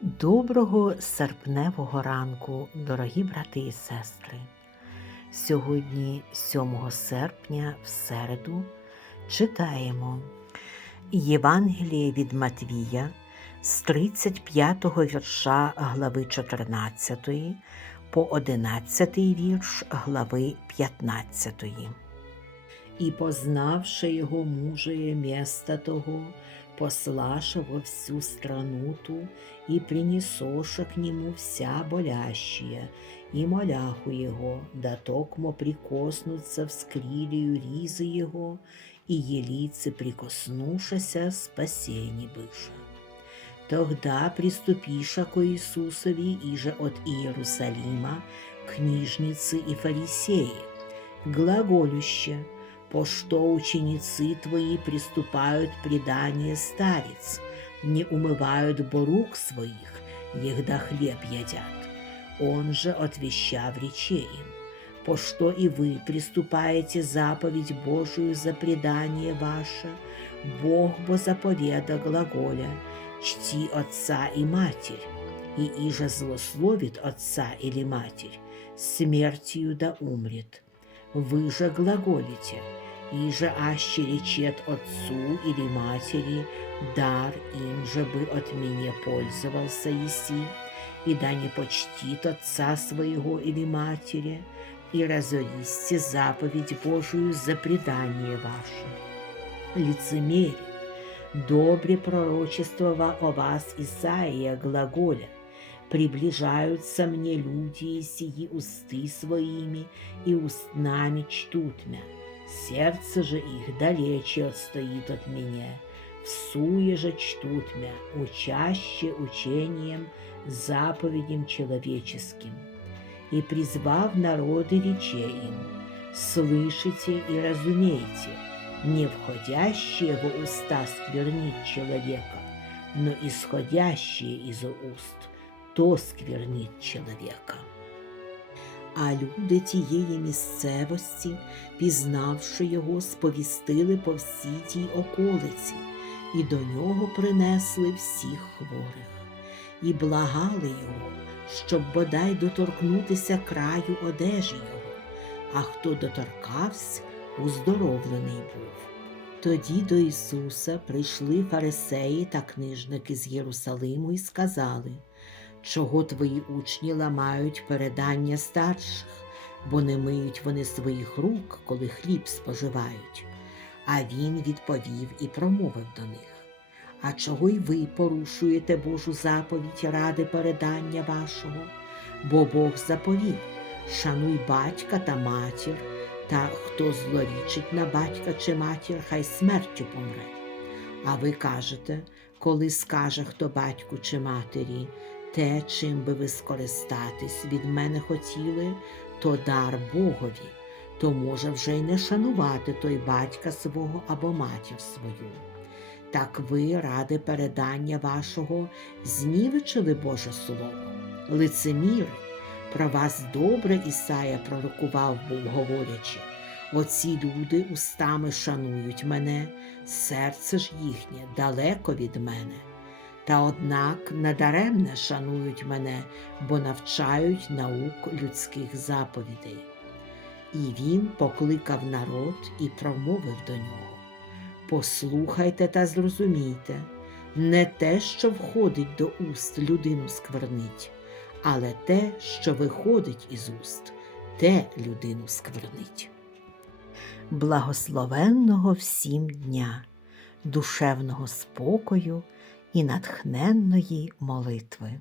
Доброго серпневого ранку, дорогі брати і сестри. Сьогодні, 7 серпня, в середу, читаємо Євангеліє від Матвія з 35 вірша глави 14 по 11 вірш глави 15. І познавши його мужеє міста того, послаша во всю страну ту, и принесоша к нему вся болящая, и моляху его, да токмо прикоснуться в скрилию ризы его, и елицы прикоснушася спасени быша. Тогда приступиша ко Иисусови иже от Иерусалима книжницы и фарисеи, глаголюще, по что ученицы твои приступают предание старец, не умывают борук своих, егда хлеб едят. Он же отвещав рече им, по что и вы приступаете заповедь Божию за предание ваше, Бог бо заповеда глаголя, чти отца и матерь, и иже злословит отца или матерь, смертью да умрет. Вы же глаголите, иже аще речет отцу или матери, дар им же бы от меня пользовался еси, и да не почтит отца своего или матери, и разористе заповедь Божию за предание ваше. Лицемерие, добре пророчество о вас Исаия глаголя, приближаются мне люди и сии усты своими, и устнами чтут мя. Сердце же их далече отстоит от меня, всуе же чтут мя, учаще учением, заповедям человеческим. И призвав народы рече им, слышите и разумейте, не входящее в уста сквернит человека, но исходящее из уст то сквернить чоловіка. А люди тієї місцевості, пізнавши його, сповістили по всій тій околиці, і до нього принесли всіх хворих, і благали його, щоб бодай доторкнутися краю одежі його, а хто доторкався, уздоровлений був. Тоді до Ісуса прийшли фарисеї та книжники з Єрусалиму і сказали чого твої учні ламають передання старших, бо не миють вони своїх рук, коли хліб споживають. А він відповів і промовив до них. А чого й ви порушуєте Божу заповідь ради передання вашого? Бо Бог заповів шануй батька та матір, та хто злорічить на батька чи матір, хай смертю помре. А ви кажете, коли скаже хто батьку чи матері, те, чим би ви скористатись від мене хотіли, то дар Богові, то може вже й не шанувати той батька свого або матір свою. Так ви, ради передання вашого, знівечили Боже Слово, лицеміри, про вас добре Ісая пророкував був, говорячи. Оці люди устами шанують мене, серце ж їхнє далеко від мене. Та однак надаремне шанують мене, бо навчають наук людських заповідей. І він покликав народ і промовив до нього Послухайте та зрозумійте, не те, що входить до уст людину сквернить, але те, що виходить із уст, те людину сквернить. Благословенного всім дня, душевного спокою і натхненної молитви.